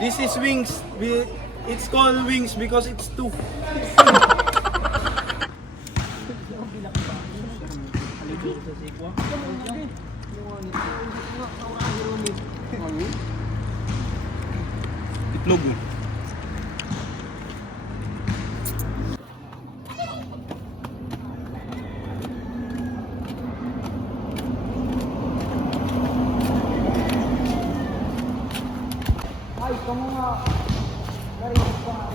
This is wings. It's called wings because it's two. Itlog. Ay, kamu nga. Narinig pa nga.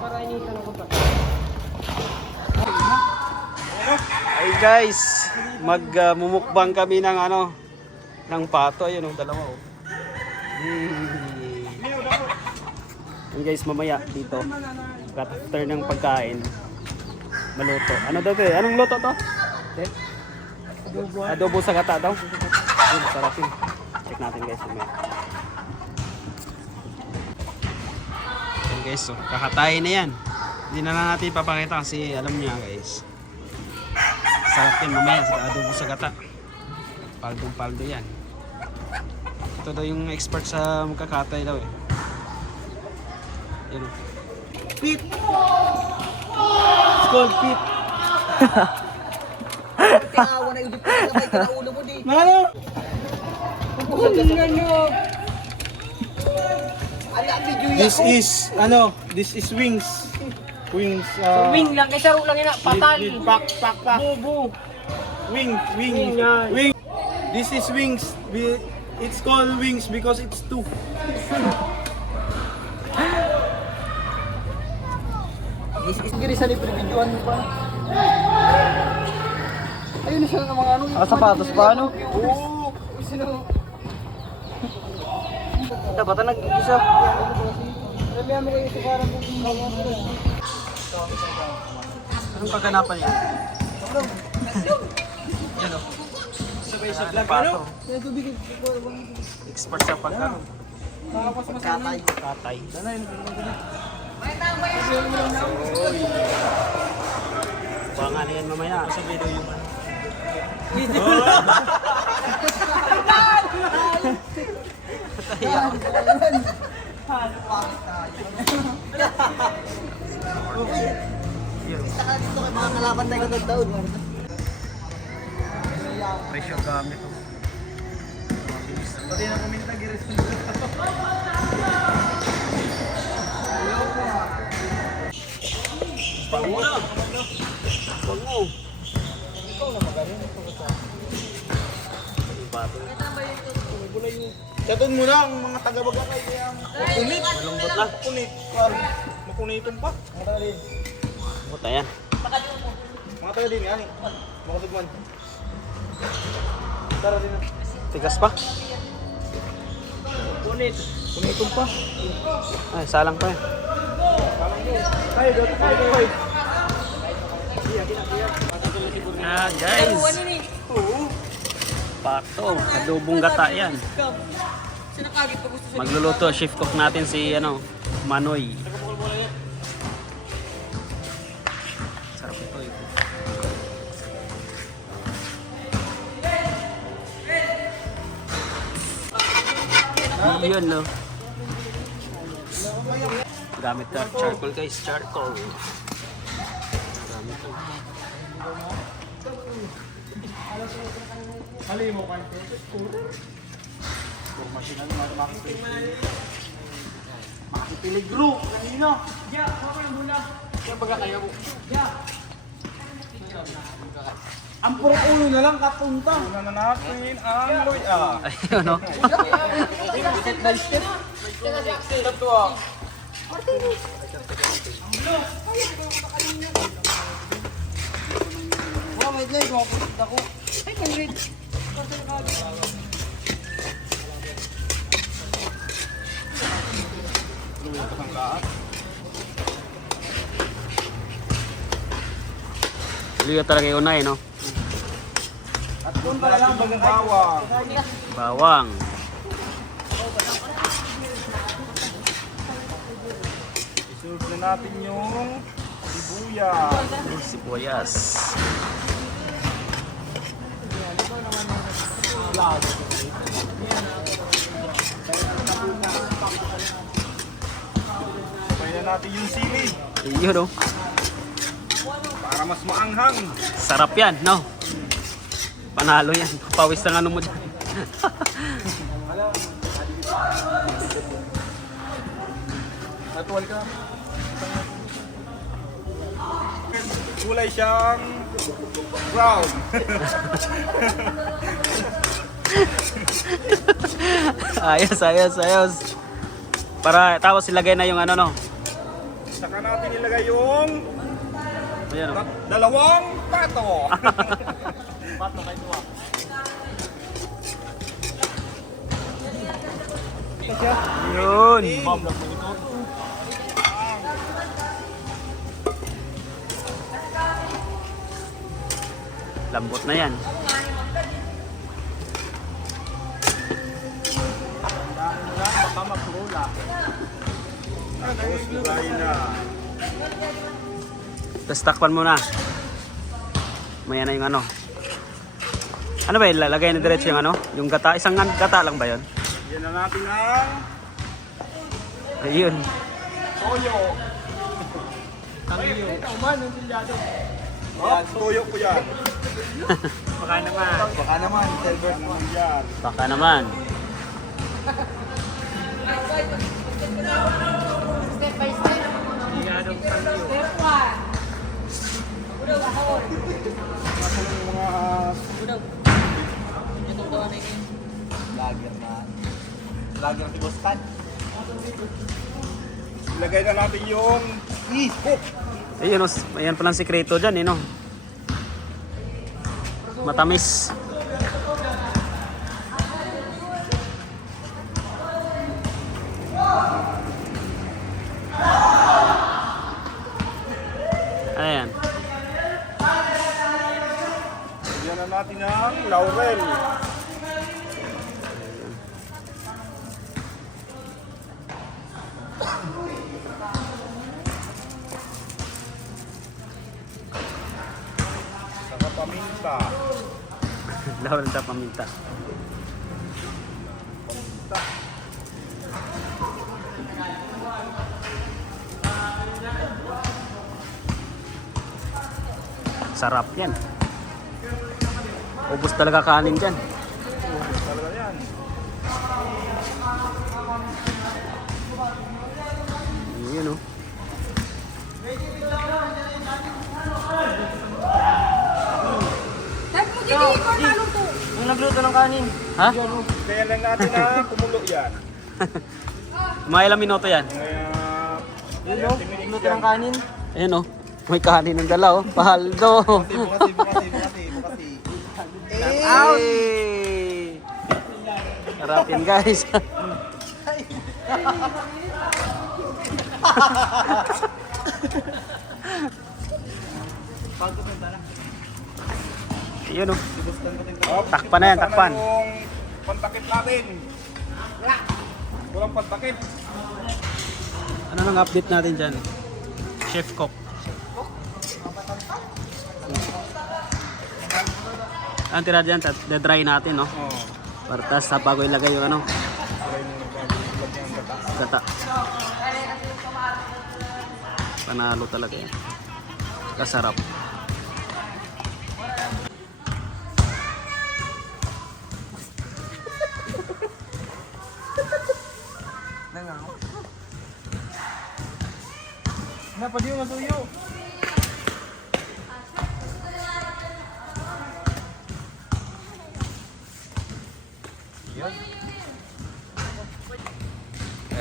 Para initan ako pa. Hey guys, magmumukbang kami ng ng pato. Ayun oh, dalawa oh. Hey guys, mamaya dito. After ng pagkain, maluto. Ano daw to eh? Anong luto to? Adobo sa gata daw. Ayun, sarap yun. Check natin guys mamaya. Ayun guys, so, kakatayin na yan. Hindi na lang natin ipapakita kasi alam niya guys. Sarap yun mamaya sa adobo sa gata. Paldong-paldo yan. Ito daw yung expert sa magkakatay daw eh. Yan o. Pit! It's called pit. Kaya na yung dito sa may kinaulo mo di. Ano? This is wings. Wings. Wing lang, kaysa ro lang yun, patal. Pak. Bubu. Wing. This is wings. It's called wings because it's two. This is giri sa libre-videoan mo pa. Ayun na siya ng mga ano. Sapatos pa ano? Oo. Sino? Dapat na nag-isa. Sabihan mo kayo sa parang Anong kaganapan yan? Yan o. Sabay sa vlog ano? Expert sa pagkano. Katay. Bangan yan mamaya. Sa video yung dito kay mga kalaban tayo katagdaon. presyo gamit o. Pati na kuminta giris. Bango na. Bango. Ikaw na magaling. Katun mo lang mga taga-Bagakay kaya makunit. Malambot lang. Makunit. Makuniton pa. Mga taga din. Buta yan. Mga taga din yan. Mga tugman. Tara din. Tigas pa. Punit. Kuniton pa. Ay, salang pa yan. Ay, dito tayo. Ah, guys. Pato, adobong gata yan. Magluluto, chef cook natin si Manoy. Sarap ito eh. Yun no. Gamit na charcoal guys, charcoal. Gamit na. Hali mo kayo. Formation na naman makipilig bro. Kanina. Ya, ako na muna. Kaya baga kayo mo. Ya. Ang puro ulo na lang kapunta. Una na natin ang loy ayun no. Step to ah. Wow, may leg mo ako. Ay, kangrid. Liyo talaga yung unay, no? At doon pala lang bagang bawang. Bawang. Isunod na natin yung sibuyas. Sibuyas. natin yung sili Yun, oh. para mas maanghang. Sarap yan, no? Panalo yan. Pawis ng ano mo dyan. Natuwal ka. Kulay siyang brown. Ayos, ayos, ayos. Para tapos ilagay na yung ano, no? Saka natin ilagay yung Ayan, oh. dalawang pato. Pato kay tuwa. Yun. Bam lang po ito. Lambot na yan. Baka maglula. Tapos ilagay na. Tapos takpan mo na. Maya na yung ano. Ano ba yun? Lalagay na diretso yung ano? Yung gata. Isang gata lang ba yun? Yan na natin ang Ayun. toyo. Tangiyo. Ito man, yung silyado. Oh, toyo ko yan. Baka naman. Baka naman, silver naman yan. Baka naman. Silyadong tangiyo. Nasa yung mga Lager na. Lager si Bostan. ilagay na natin yung ihok. Ayun, oh. Ayan palang sikreto dyan, eh, no? Matamis. Ayan. Yan na natin ang laurel. Saka paminta. Laurel sa paminta. Sarap yan. Ubus talaga kanin dyan. Talaga yan. Yun, oh. Yung nagluto ng kanin. Ha? Kaya lang natin na kumulo yan. Mga ilang minuto yan? Kaya Yun yung nagluto ng kanin. Ayun, oh. May kanin ng dala, oh. Pahaldo. bukati. Hey! Sarap yan, guys. Ayun, oh. Takpan na yan, takpan. Yung pantakip natin. Walang pantakip. Ano nang update natin dyan? Chef Cook. Ang tira dyan, dry natin, no? Oh. Para tas bago ilagay yung ano, gata. Panalo talaga yan. Kasarap. Napadi yung masuyo.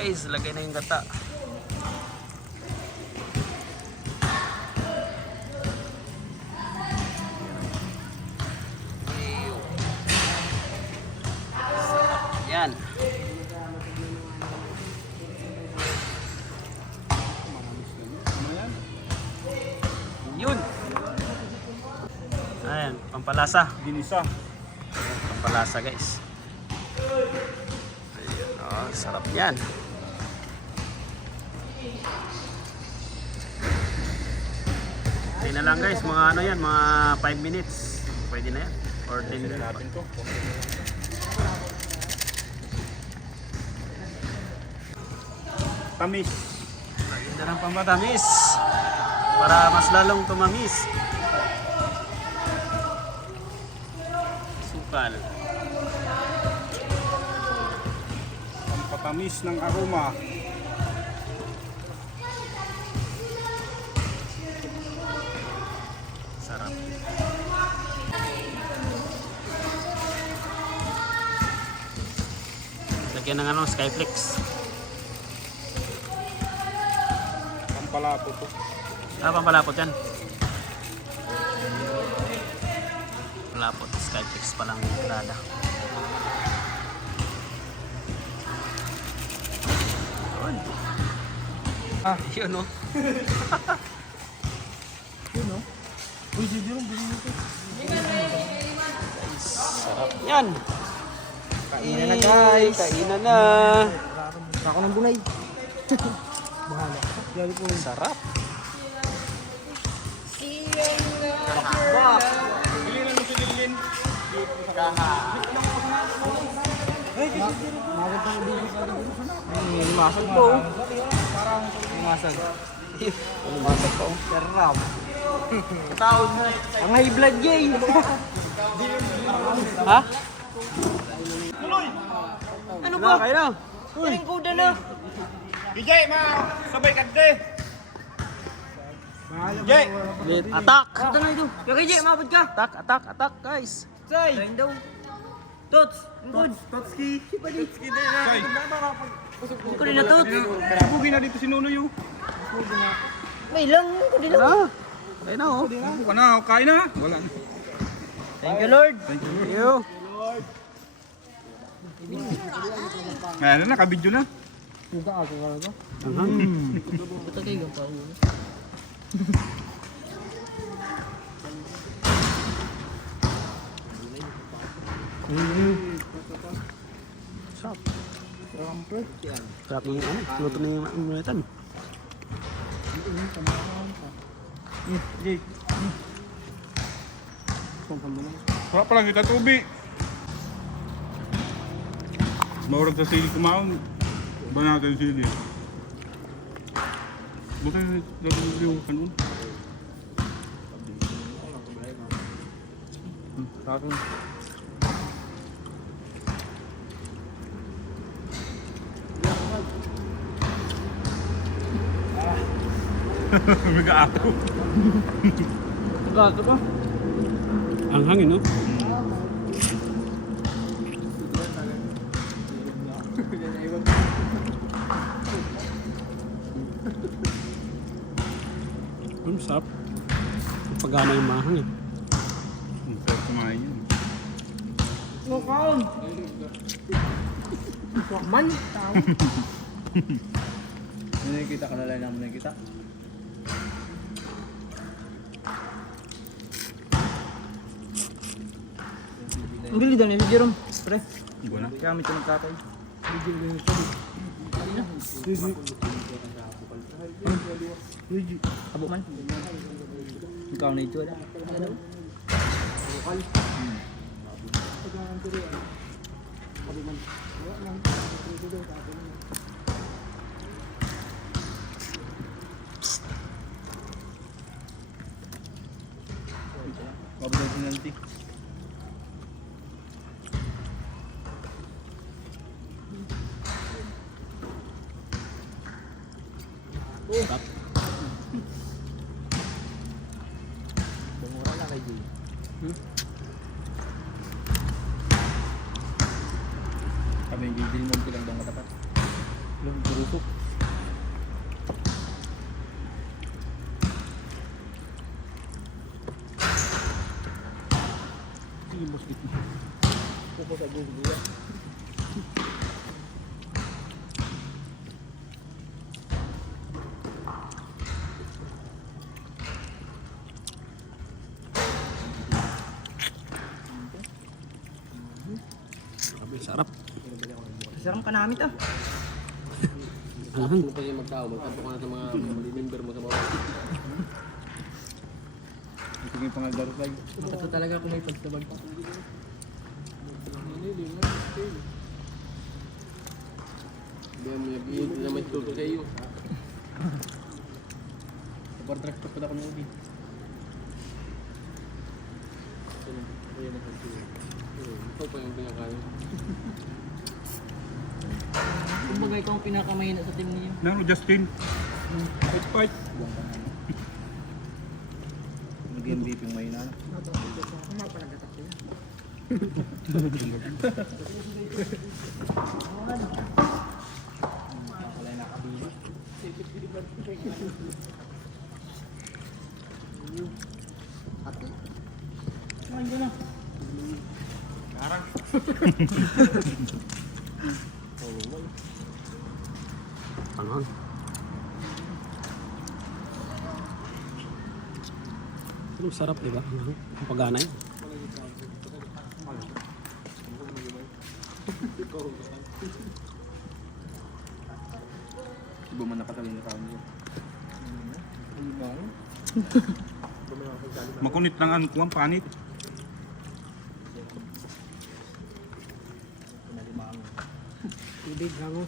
Guys, lagay na yung gata. Yan. Yun. Ayan, pampalasa. Ginisa. Pampalasa, guys. Ayan, oh, sarap yan. Okay na lang, guys, mga ano yan, mga 5 minutes. Pwede na yan. Or 10 minutes. Natin to. Tamis. Yan ang pampatamis. Para mas lalong tumamis. Sukal. Pampatamis ng aroma. Sarap. Lagyan ng ano, Skyflex. Pampalapo to. Pampalapot yan. Palapot, Skyflex palang entrada. Yun. Yun o. Yun no? Uy, si Jerome, bilhin mo ito. Sarap yan. Kainan na guys. Kainan na. Ako ng bunay. Bahala. Lalo po. Sarap. Bilinan mo si Lilin. Limasag po. Limasag. Limasag po. Sarap. Taon na. Ang high blood yay. Ha? Ano ba? Kain na. Ang kuda na. DJ, sabay ka de. DJ. Attack! Ito na ito. Kaya Jay, mabot ka. Attack guys. Say. Kain daw. Tots. Good. Totski. Totski de. Soy. Hindi ko rin na tots. Bugi na dito si Nunoy. May lang. Hindi ko rin na. Kain na oh. Buka na, kain na. Wala na. Thank you Lord. Thank you. Ayan na, nakabidyo na. Ito kayo pa. Sarap. Sarap yung ano, luto na yung umulitan. Wala pa lang kita tubi. Maurag sa sili kumaon. Ba natin sili? Bukan yung kanon. Tapos Mega ako. Gato pa. Ang hangin no? Ang sarap. Pagana yung mahangin. Ang sarap kumain yun. Mukaon. Man. Nakikita ka na lang namin nakikita. Ang bili daw niya si Jerome. Pre. Iba na. Gamit ko ng tatay. Abo man. Ikaw na ito. Pabalik din nanti. Sarap. Bumura na kay Jay. Kami yung gigil mo lang daw matapat. Long burusok. Sige boss dito. Pupo sa Google. Sarap. Sarang ka namin ah. Ang hangin. Kung kayo magtao, magtanto ka na sa mga member mo sa bawat. Ito yung pangaldaros lang. Ito talaga kung may pagsabag pa. Hindi mo yung na may tuto sa iyo. Nag-contract pa pala kami ulit. Ito pa yung pinakain. Kumbaga ikaw ang pinakamahina sa team niyo. Nano, Justin. Fight. Nag-MVP yung mahina. Panghang. Ang sarap, di ba? Ang pagana yun. Iba man nakatalin na kami. Makunit lang ang kuwang panit. Tubig, gamos.